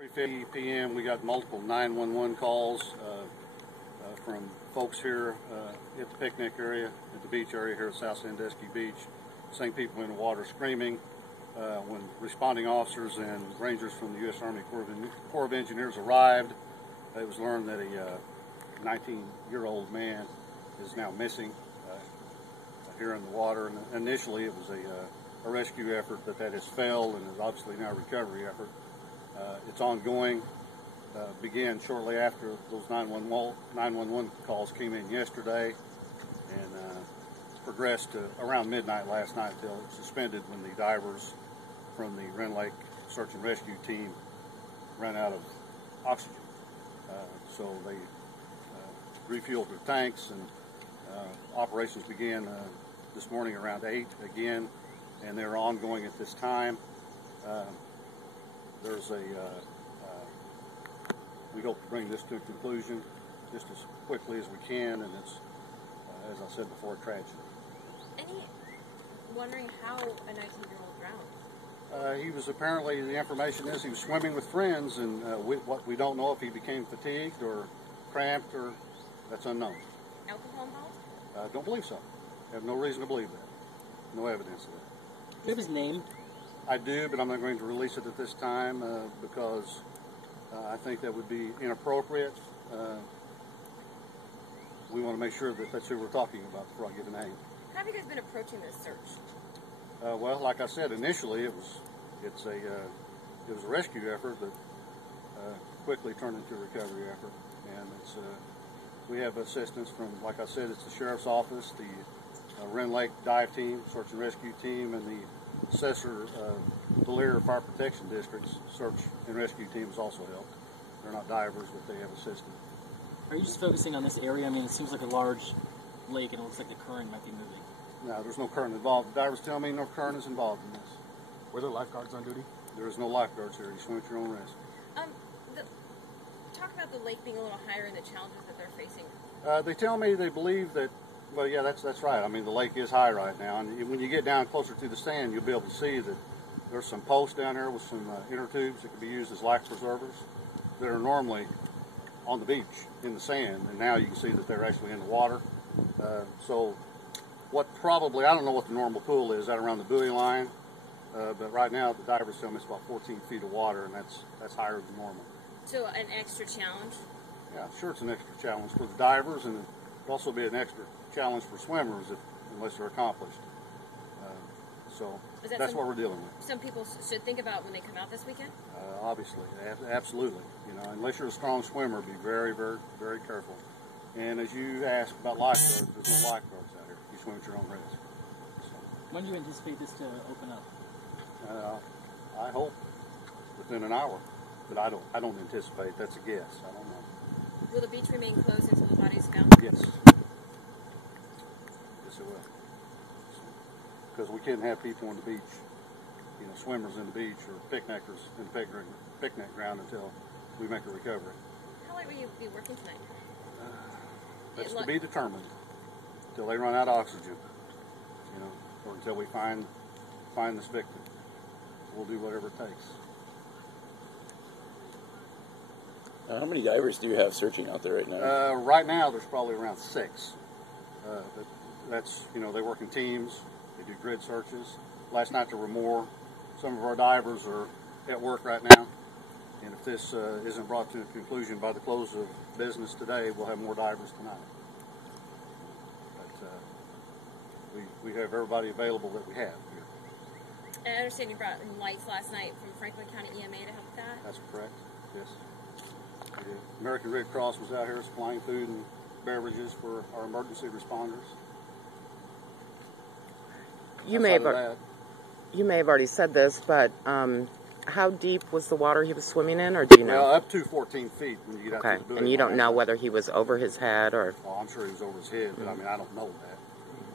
3:50 p.m. we got multiple 911 calls from folks here at the picnic area, at the beach area here at South Sandusky Beach, seeing people in the water screaming. When responding officers and rangers from the U.S. Army Corps of Engineers arrived, it was learned that a 19-year-old man is now missing here in the water. And initially it was a rescue effort, but that has failed and is obviously now a recovery effort. It's ongoing. Began shortly after those 911 calls came in yesterday, and progressed to around midnight last night until it suspended when the divers from the Rend Lake search and rescue team ran out of oxygen. So they refueled their tanks, and operations began this morning around 8 again, and they're ongoing at this time. We hope to bring this to a conclusion just as quickly as we can, and it's, as I said before, a tragedy. Wondering how a 19-year-old drowned? He was apparently, the information is, he was swimming with friends, and we don't know if he became fatigued or cramped, or that's unknown. Alcohol involved? Don't believe so. I have no reason to believe that. No evidence of that. Do you have his name? I do, but I'm not going to release it at this time because I think that would be inappropriate. We want to make sure that that's who we're talking about before I give a name. How have you guys been approaching this search? Well, like I said, initially it was a rescue effort that quickly turned into a recovery effort, and we have assistance from, like I said, it's the sheriff's office, the Rend Lake dive team, search and rescue team, and the assessor Delair Fire Protection District's search and rescue team has also helped. They're not divers, but they have assisted. Are you just focusing on this area? I mean, it seems like a large lake, and it looks like the current might be moving. No, there's no current involved. The divers tell me no current is involved in this. Were there lifeguards on duty? There is no lifeguards here. You swim at your own risk. Talk about the lake being a little higher and the challenges that they're facing. They tell me they believe that, well, yeah, that's right. I mean, the lake is high right now, and when you get down closer to the sand, you'll be able to see that there's some posts down here with some inner tubes that can be used as life preservers that are normally on the beach in the sand, and now you can see that they're actually in the water. So I don't know what the normal pool is out around the buoy line, but right now the divers tell me it's about 14 feet of water, and that's higher than normal. So an extra challenge? Yeah, sure, it's an extra challenge for the divers, and it'll also be an extra challenge for swimmers unless they're accomplished. So that's what we're dealing with. Some people should think about when they come out this weekend? Obviously, absolutely. You know, unless you're a strong swimmer, be very, very, very careful. And as you asked about lifeguards, there's no lifeguards out here. You swim at your own risk. So, when do you anticipate this to open up? I hope within an hour, but I don't anticipate. That's a guess. I don't know. Will the beach remain closed until the body is found? Yes. Yes, it will. Because we can't have people on the beach, you know, swimmers in the beach or picnickers in the picnic ground until we make a recovery. How late will you be working tonight? That's to be determined. Until they run out of oxygen, you know, or until we find this victim. We'll do whatever it takes. How many divers do you have searching out there right now? Right now, there's probably around 6. That's, you know, they work in teams. They do grid searches. Last night there were more. Some of our divers are at work right now, and if this isn't brought to a conclusion by the close of business today, we'll have more divers tonight. But we have everybody available that we have here. And I understand you brought in lights last night from Franklin County EMA to help with that? That's correct, yes. We did. American Red Cross was out here supplying food and beverages for our emergency responders. You may have already said this, but how deep was the water he was swimming in, or do you know? Well, up to 14 feet when you get out to the buoy. And you don't know whether he was over his head or? Well, I'm sure he was over his head, but I mean, I don't know that.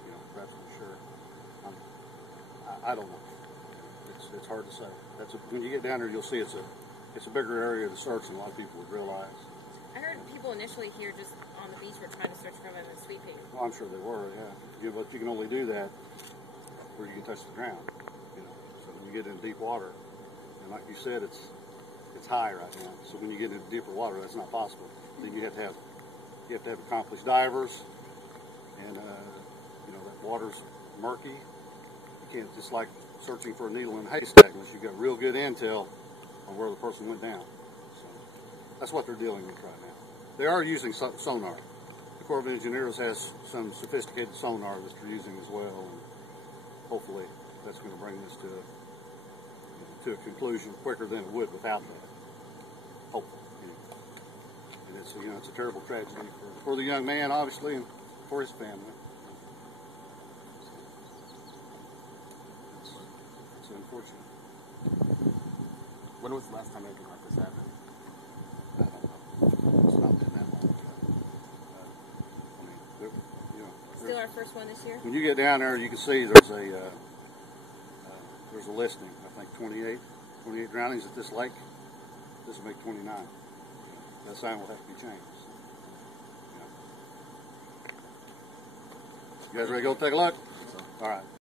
You know, that's for sure. I don't know. It's hard to say. When you get down there, you'll see it's a bigger area to search than a lot of people would realize. I heard people initially here just on the beach were trying to search for him and sweeping. Well, I'm sure they were, yeah. But you can only do that where you can touch the ground, you know. So when you get in deep water, and like you said, it's it's high right now. So when you get into deeper water, that's not possible. Then you have to have accomplished divers, and that water's murky. You can't just like searching for a needle in a haystack unless you got real good intel on where the person went down. So that's what they're dealing with right now. They are using sonar. The Corps of Engineers has some sophisticated sonar that they're using as well, and hopefully that's going to bring this to a conclusion quicker than it would without that. Hopefully. Anyway. And it's a terrible tragedy for the young man, obviously, and for his family. It's unfortunate. When was the last time anything like this happened? I don't know. It's not been that long ago. Still our first one this year. When you get down there, you can see there's a listing. I think 28 drownings at this lake. This will make 29. That sign will have to be changed. You guys ready to go take a look? So. All right.